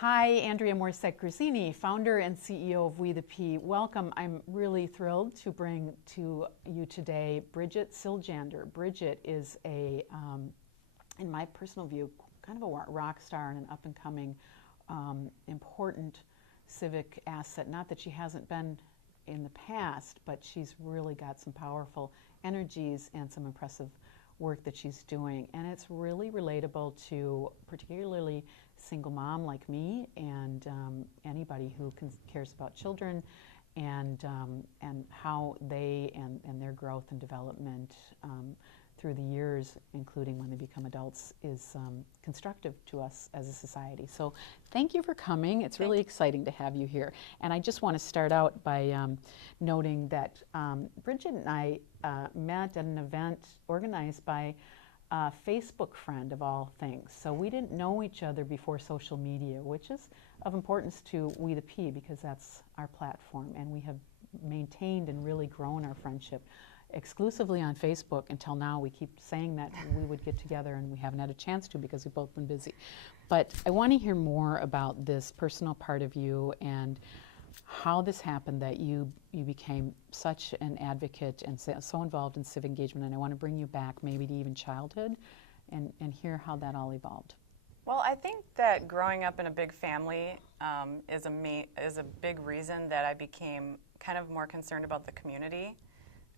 Hi, Andrea Morissette-Grusini, founder and CEO of WetheP. Welcome. I'm really thrilled to bring to you today Bridget Siljander. Bridget is in my personal view, kind of a rock star and an up-and-coming, important civic asset. Not that she hasn't been in the past, but she's really got some powerful energies and some impressive work that she's doing. And it's really relatable to particularly single mom like me and anybody who cares about children and how they and their growth and development through the years, including when they become adults, is constructive to us as a society. So thank you for coming. It's really exciting to have you here. And I just want to start out by noting that Bridget and I met at an event organized by a Facebook friend of all things. So we didn't know each other before social media, which is of importance to WetheP because that's our platform. And we have maintained and really grown our friendship exclusively on Facebook until now. We keep saying that we would get together and we haven't had a chance to because we've both been busy. But I want to hear more about this personal part of you and how this happened that you became such an advocate and so involved in civic engagement. And I want to bring you back maybe to even childhood and hear how that all evolved. Well, I think that growing up in a big family is a big reason that I became kind of more concerned about the community.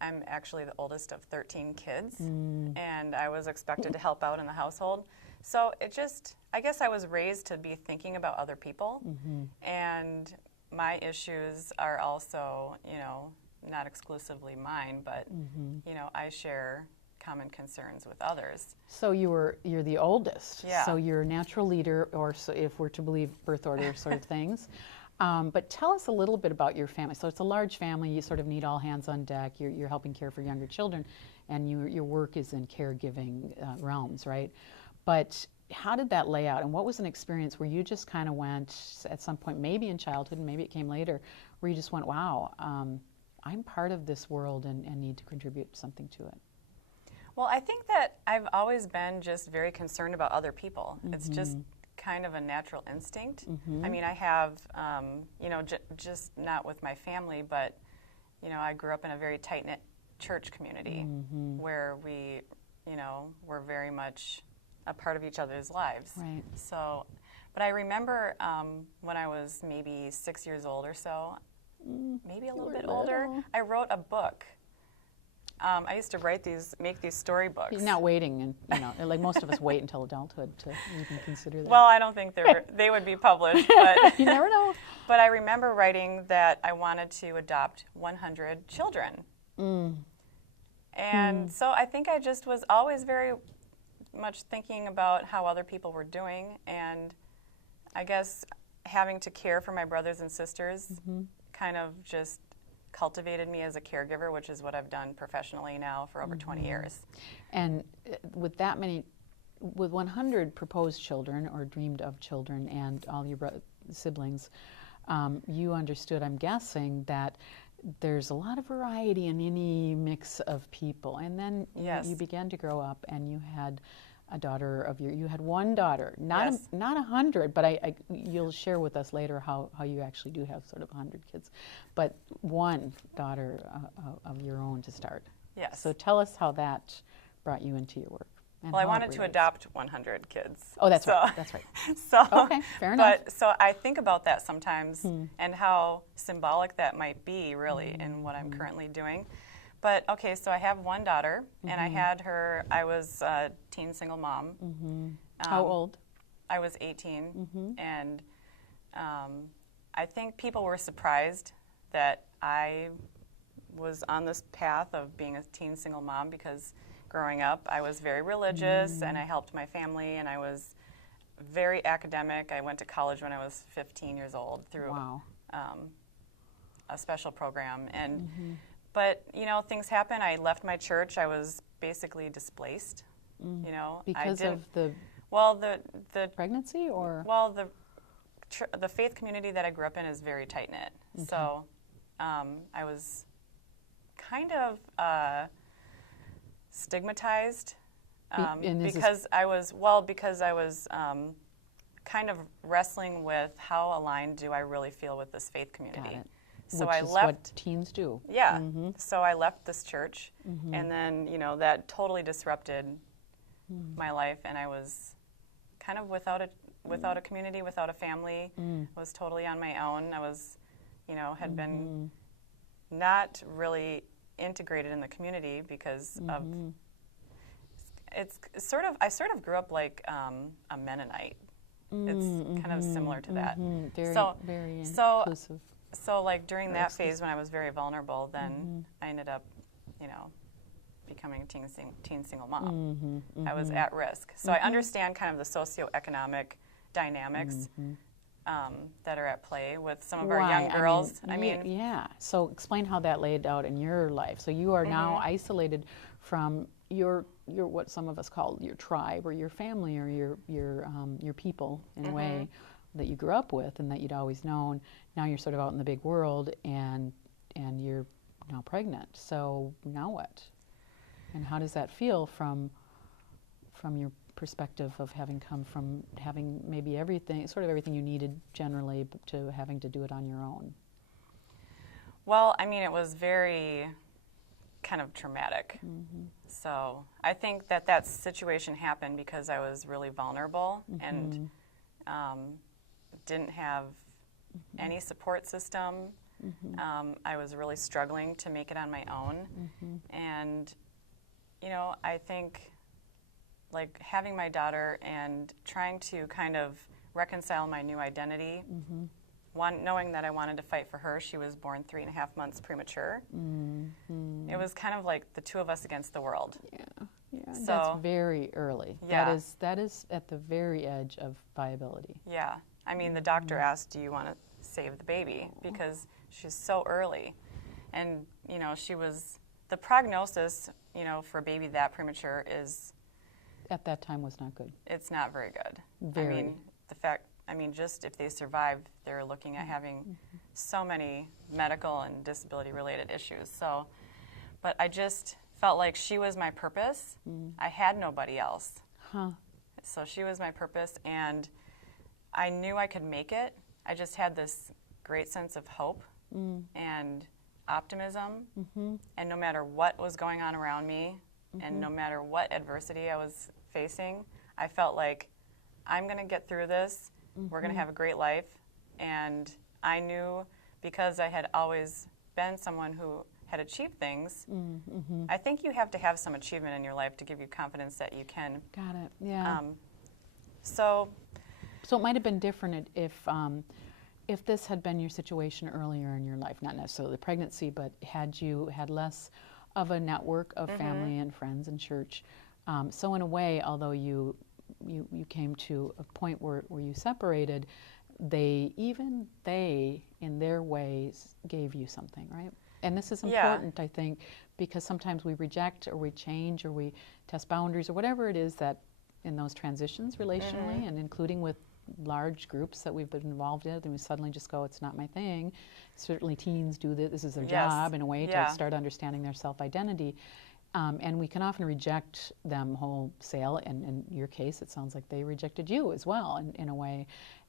I'm actually the oldest of 13 kids, and I was expected to help out in the household. So I guess I was raised to be thinking about other people, and my issues are also, not exclusively mine, but, I share common concerns with others. So you're the oldest, yeah. So you're a natural leader, or so if we're to believe birth order sort of things. But tell us a little bit about your family. So it's a large family. You sort of need all hands on deck. You're helping care for younger children, and your work is in caregiving realms, right? But how did that lay out? And what was an experience where you just kind of went at some point, maybe in childhood, and maybe it came later, where you just went, wow, I'm part of this world and need to contribute something to it? Well, I think that I've always been just very concerned about other people. It's just kind of a natural instinct. I mean, I have, just not with my family, but, I grew up in a very tight-knit church community where we, were very much a part of each other's lives. Right. So, but I remember when I was maybe 6 years old or so, maybe a little bit older, I wrote a book. I used to make these storybooks. You're not waiting, and like most of us wait until adulthood to even consider that. Well, I don't think they would be published, but you never know. But I remember writing that I wanted to adopt 100 children, and so I think I just was always very much thinking about how other people were doing, and I guess having to care for my brothers and sisters kind of just cultivated me as a caregiver, which is what I've done professionally now for over 20 years. And with 100 proposed children or dreamed of children and all your siblings, you understood, I'm guessing, that there's a lot of variety in any mix of people. And then you began to grow up and you had a daughter you had one daughter, not 100, but you'll share with us later how you actually do have sort of 100 kids, but one daughter of your own to start. Yes. So tell us how that brought you into your work. Well, I wanted to adopt 100 kids. Oh, that's right. That's right. So, okay, fair enough. But so I think about that sometimes and how symbolic that might be really in what I'm currently doing. But okay, so I have one daughter, and I was a teen single mom. How old? I was 18, and I think people were surprised that I was on this path of being a teen single mom because growing up I was very religious and I helped my family and I was very academic. I went to college when I was 15 years old through a special program. And but, things happen. I left my church. I was basically displaced, Because of the pregnancy or? Well, the faith community that I grew up in is very tight-knit. Okay. So I was kind of stigmatized because I was kind of wrestling with how aligned do I really feel with this faith community. Got it. So Which I is left. what teens do. Yeah. So I left this church, Mm-hmm. and then that totally disrupted my life, and I was kind of without a community, without a family. Was totally on my own. I was, had been not really integrated in the community because of. I sort of grew up like a Mennonite. It's kind of similar to that. Very so inclusive. So like during that phase when I was very vulnerable, then I ended up, becoming a teen single mom. I was at risk. So I understand kind of the socioeconomic dynamics that are at play with some of our young girls. Yeah. So explain how that laid out in your life. So you are now isolated from your what some of us call your tribe or your family or your people in a way that you grew up with and that you'd always known. Now you're sort of out in the big world and you're now pregnant. So now what? And how does that feel from your perspective of having come from having maybe everything you needed generally to having to do it on your own? Well, it was very kind of traumatic. So I think that situation happened because I was really vulnerable and didn't have any support system. I was really struggling to make it on my own. And, I think like having my daughter and trying to kind of reconcile my new identity, knowing that I wanted to fight for her. She was born 3.5 months premature. It was kind of like the two of us against the world. Yeah, so, that's very early. Yeah. That is at the very edge of viability. Yeah. The doctor asked, do you want to save the baby? Because she's so early. And, the prognosis, for a baby that premature is... At that time was not good. It's not very good. Very. Just if they survive, they're looking at having so many medical and disability-related issues. So, but I just felt like she was my purpose. I had nobody else. So she was my purpose, and I knew I could make it. I just had this great sense of hope and optimism, and no matter what was going on around me, and no matter what adversity I was facing, I felt like I'm going to get through this. We're going to have a great life. And I knew, because I had always been someone who had achieved things, I think you have to have some achievement in your life to give you confidence that you can. Got it. Yeah. So it might have been different if this had been your situation earlier in your life, not necessarily the pregnancy, but had you had less of a network of family and friends and church. So in a way, although you came to a point where you separated, they in their ways gave you something, right? And this is important, I think, because sometimes we reject or we change or we test boundaries or whatever it is that in those transitions relationally and including with large groups that we've been involved in, and we suddenly just go, it's not my thing. Certainly teens do this is their job in a way to start understanding their self-identity. And we can often reject them wholesale, and in your case it sounds like they rejected you as well in a way.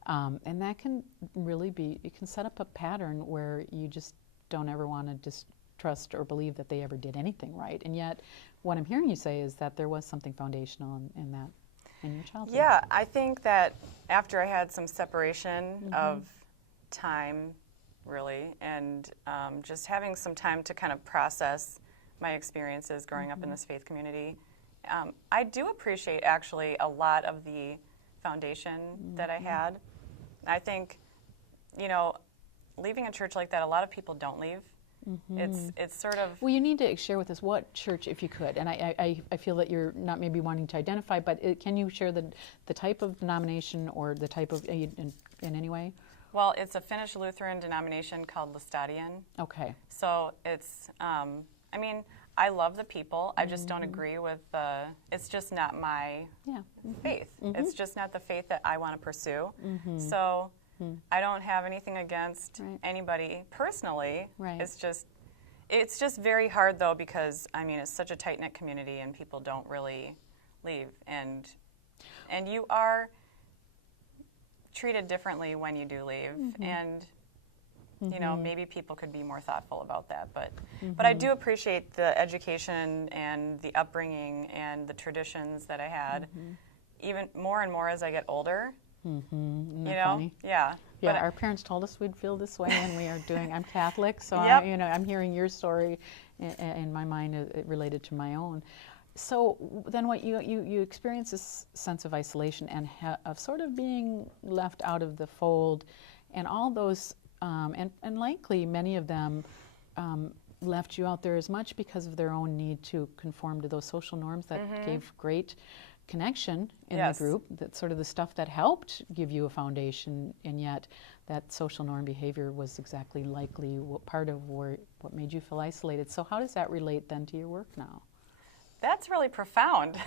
And that can really it can set up a pattern where you just don't ever want to distrust or believe that they ever did anything right. And yet what I'm hearing you say is that there was something foundational in that. In your childhood. Yeah, I think that after I had some separation of time, really, and just having some time to kind of process my experiences growing up in this faith community, I do appreciate actually a lot of the foundation that I had. I think, leaving a church like that, a lot of people don't leave. It's sort of... Well, you need to share with us what church, if you could, and I feel that you're not maybe wanting to identify, but can you share the type of denomination or the type of, in any way? Well, it's a Finnish Lutheran denomination called Lestadian. Okay. So it's, I love the people. I just don't agree with it's just not my faith. It's just not the faith that I want to pursue. So... I don't have anything against anybody personally. Right. It's just very hard though, because it's such a tight-knit community and people don't really leave, and you are treated differently when you do leave, and you know, maybe people could be more thoughtful about that. But I do appreciate the education and the upbringing and the traditions that I had, even more and more as I get older. Isn't that You know, funny? yeah. Yeah, But our parents told us we'd feel this way, and we are doing. I'm Catholic, so Yep. you know, I'm hearing your story in my mind related to my own. So then, what you experience this sense of isolation and of sort of being left out of the fold, and all those, and likely many of them left you out there as much because of their own need to conform to those social norms that gave great connection in Yes. the group. That's sort of the stuff that helped give you a foundation, and yet that social norm behavior was exactly likely part of what made you feel isolated. So how does that relate then to your work now? that's really profound.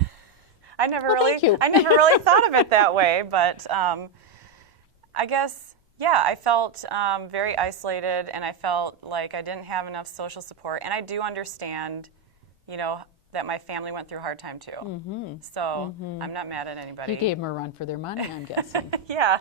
I never Well, really, thank you. I never really thought of it that way. But I guess, yeah, I felt very isolated, and I felt like I didn't have enough social support. And I do understand, you know, that my family went through a hard time too. So I'm not mad at anybody. You gave them a run for their money, I'm guessing. Yeah.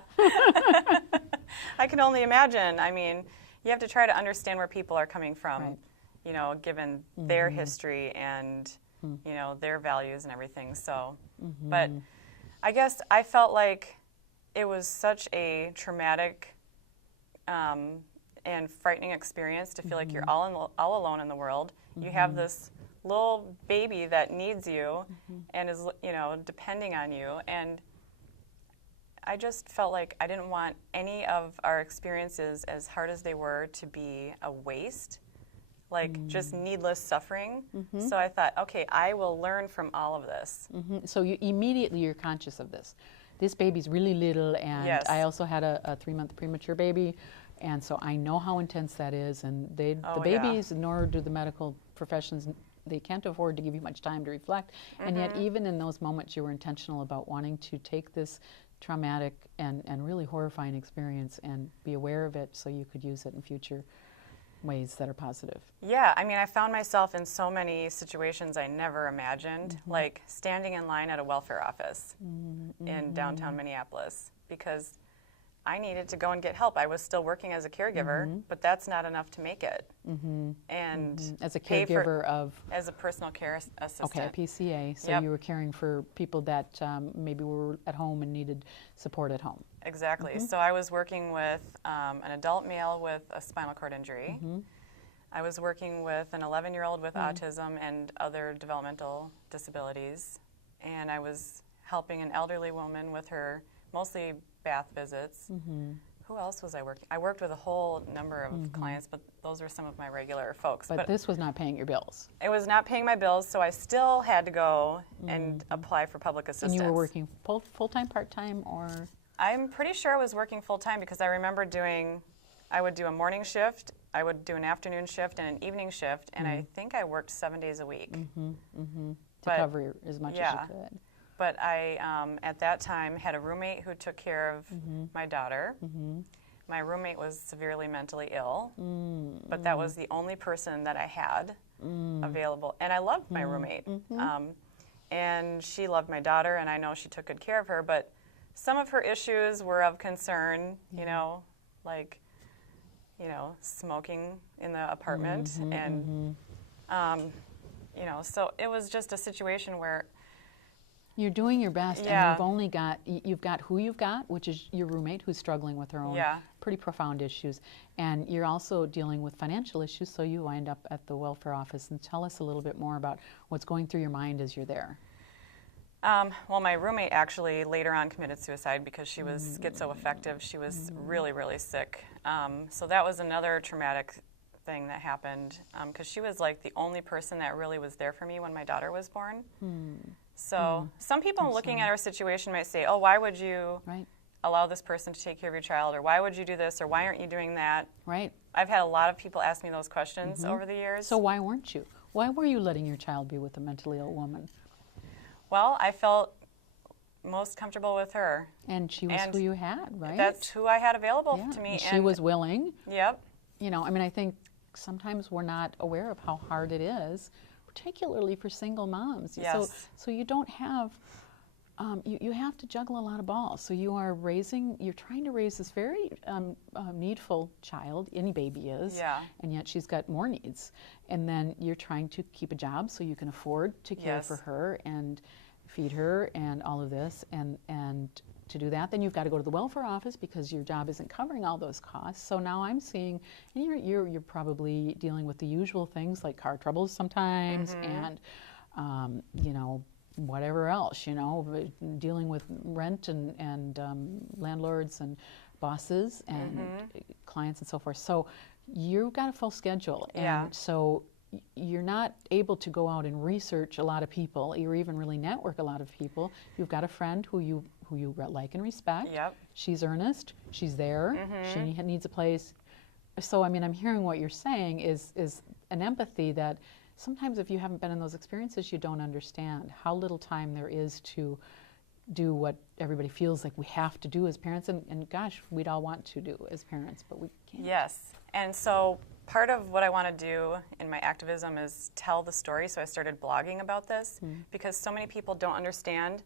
I can only imagine. I mean, you have to try to understand where people are coming from, Right. you know, given their history and, you know, their values and everything. So, but I guess I felt like it was such a traumatic and frightening experience to feel like you're all alone in the world. You have this little baby that needs you and is, you know, depending on you. And I just felt like I didn't want any of our experiences, as hard as they were, to be a waste, like just needless suffering. So I thought, okay, I will learn from all of this. So you're conscious of this. This baby's really little, and Yes. I also had a 3-month premature baby, and so I know how intense that is. And the Oh, yeah. babies, nor do the medical professions, they can't afford to give you much time to reflect. And yet, even in those moments, you were intentional about wanting to take this traumatic and really horrifying experience and be aware of it so you could use it in future ways that are positive. Yeah, I mean, I found myself in so many situations I never imagined, like standing in line at a welfare office in downtown Minneapolis, because I needed to go and get help. I was still working as a caregiver, but that's not enough to make it. And As a pay caregiver of, as a personal care assistant. okay, a PCA, so Yep. you were caring for people that maybe were at home and needed support at home. Exactly. So I was working with an adult male with a spinal cord injury. I was working with an 11-year-old with autism and other developmental disabilities. And I was helping an elderly woman with her mostly bath visits. Who else was I working? I worked with a whole number of clients, but those were some of my regular folks. But this was not paying your bills. It was not paying my bills, so I still had to go and apply for public assistance. And you were working full-time, part-time, or? I'm pretty sure I was working full-time, because I remember I would do a morning shift, I would do an afternoon shift, and an evening shift, and I think I worked 7 days a week. To But- cover as much yeah. as you could. But I, at that time, had a roommate who took care of my daughter. My roommate was severely mentally ill, but that was the only person that I had available. And I loved my roommate. And she loved my daughter, and I know she took good care of her, but some of her issues were of concern, you know, like, you know, smoking in the apartment. And, you know, so it was just a situation where You're doing your best, Yeah. and you've got who you've got, which is your roommate who's struggling with her own Yeah. pretty profound issues, and you're also dealing with financial issues, so you wind up at the welfare office. And tell us a little bit more about what's going through your mind as you're there. Well, my roommate actually later on committed suicide because she was schizoaffective. She was really, really sick. So that was another traumatic thing that happened, because she was like the only person that really was there for me when my daughter was born. So some people looking at our situation might say, oh, why would you Right, allow this person to take care of your child, or why would you do this, or why aren't you doing that? right. I've had a lot of people ask me those questions over the years. So why weren't you? Why were you letting your child be with a mentally ill woman? Well, I felt most comfortable with her. And she was And who you had, right? That's who I had available yeah. to me. And she was willing. Yep. You know, I mean, I think sometimes we're not aware of how hard it is, particularly for single moms. Yes. So you don't have you have to juggle a lot of balls. So you're trying to raise this very needful child, any baby is, Yeah. and yet she's got more needs. And then you're trying to keep a job so you can afford to care Yes. for her and feed her and all of this. And to do that, then you've got to go to the welfare office because your job isn't covering all those costs. So now I'm seeing, and you're probably dealing with the usual things like car troubles sometimes, and whatever else, dealing with rent and landlords and bosses and clients and so forth. So you've got a full schedule, Yeah. and so you're not able to go out and research a lot of people or even really network a lot of people. You've got a friend who you like and respect. Yep. She's earnest. She's there. She needs a place. So I'm hearing what you're saying is an empathy that sometimes if you haven't been in those experiences, you don't understand how little time there is to do what everybody feels like we have to do as parents. And gosh, we'd all want to do as parents, but we can't. Yes. And so part of what I want to do in my activism is tell the story. So I started blogging about this because so many people don't understand.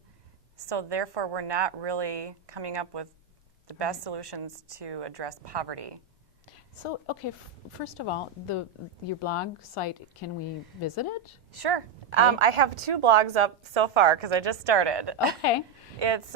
So therefore, we're not really coming up with the best solutions to address poverty. So, okay, first of all, your blog site, can we visit it? Sure. I have 2 blogs up so far because I just started. Okay. It's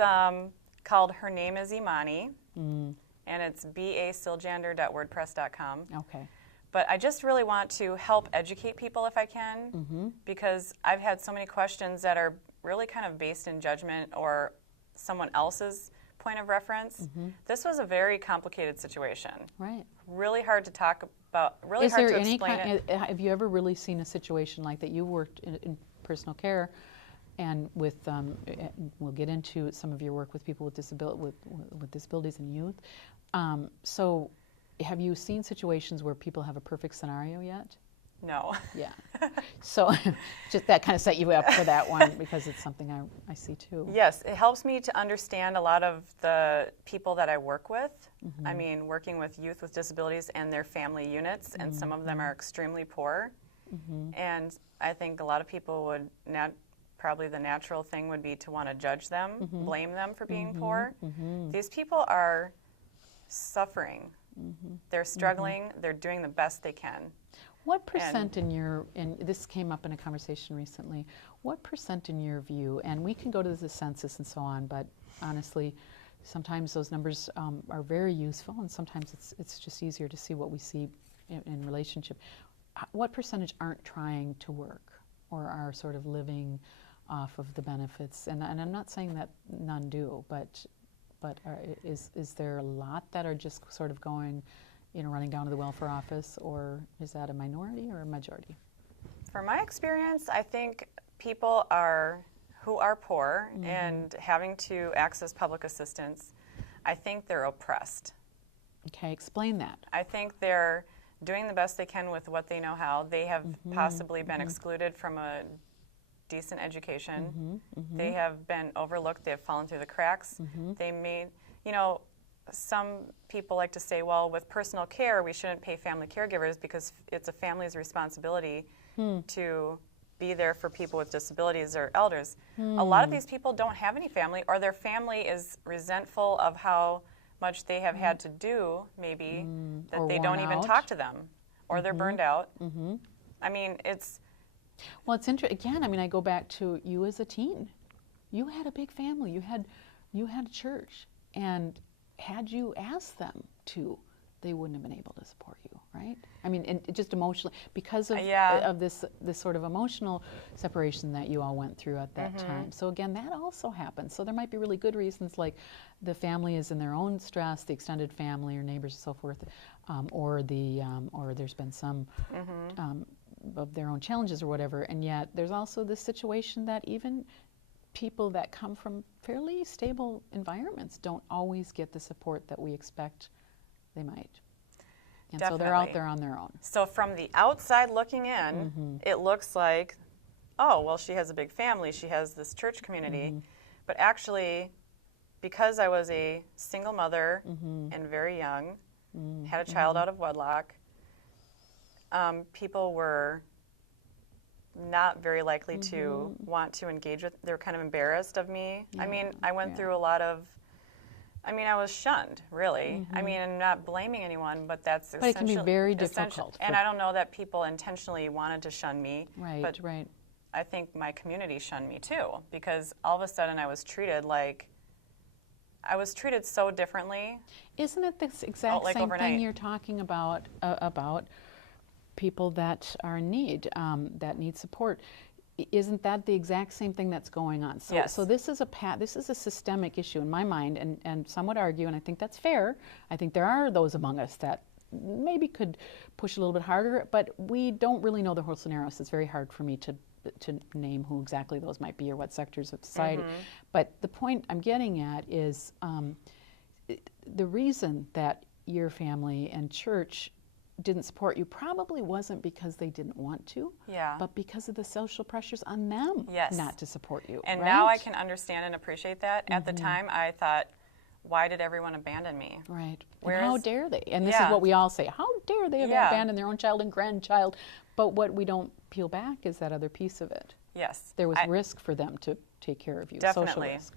called Her Name is Imani, and it's baciljander.wordpress.com. Okay. But I just really want to help educate people if I can, because I've had so many questions that are really kind of based in judgment or someone else's point of reference. This was a very complicated situation. Right. Really hard to talk about, really Is hard there to any explain it. have you ever really seen a situation like that? You worked in personal care and with, we'll get into some of your work with people with disabilities and youth. So have you seen situations where people have a perfect scenario yet? No. Yeah. So just that kind of set you up for that one because it's something I see too. Yes, it helps me to understand a lot of the people that I work with. I mean, working with youth with disabilities and their family units, and some of them are extremely poor. And I think a lot of people would probably the natural thing would be to want to judge them, blame them for being poor. These people are suffering. They're struggling. They're doing the best they can. What percent and this came up in a conversation recently, what percent in your view, and we can go to the census and so on, but honestly, sometimes those numbers are very useful and sometimes it's just easier to see what we see in relationship. What percentage aren't trying to work or are sort of living off of the benefits? And I'm not saying that none do, but is there a lot that are just sort of going, running down to the welfare office, or is that a minority or a majority? From my experience, I think people who are poor and having to access public assistance, I think they're oppressed. Okay, explain that. I think they're doing the best they can with what they know how. They have possibly been excluded from a decent education. They have been overlooked. They have fallen through the cracks. They made, some people like to say, well, with personal care, we shouldn't pay family caregivers because it's a family's responsibility to be there for people with disabilities or elders. A lot of these people don't have any family, or their family is resentful of how much they have had to do, maybe, that they don't even talk to them, or they're burned out. I mean, it's... Well, it's interesting. Again, I go back to you as a teen. You had a big family. You had a church. And had you asked them to, they wouldn't have been able to support you, right? And just emotionally, because of this sort of emotional separation that you all went through at that time. So again, that also happens. So there might be really good reasons, like the family is in their own stress, the extended family or neighbors and so forth, or there's been some of their own challenges or whatever. And yet there's also this situation that even people that come from fairly stable environments don't always get the support that we expect they might. And Definitely. So they're out there on their own. So from the outside looking in, it looks like, oh, well, she has a big family, she has this church community. But actually, because I was a single mother and very young, had a child out of wedlock, people were not very likely to want to engage with. They're kind of embarrassed of me. I mean, I went through a lot of. I mean, I was shunned, really. I mean, I'm not blaming anyone, but that's But it can be very difficult. And I don't know that people intentionally wanted to shun me. Right, but right. I think my community shunned me too, because all of a sudden I was treated so differently. Isn't it this exact like same overnight. thing you're talking about people that are in need, that need support? Isn't that the exact same thing that's going on? So, Yes. so this is a systemic issue in my mind, and some would argue, and I think that's fair. I think there are those among us that maybe could push a little bit harder, but we don't really know the whole scenario, so it's very hard for me to name who exactly those might be or what sectors of society. But the point I'm getting at is the reason that your family and church didn't support you probably wasn't because they didn't want to, but because of the social pressures on them not to support you. And right? now I can understand and appreciate that. At the time, I thought, why did everyone abandon me? Right. Whereas, and how dare they? And this is what we all say. How dare they abandon their own child and grandchild? But what we don't peel back is that other piece of it. Yes. There was risk for them to take care of you. Definitely. Social risk.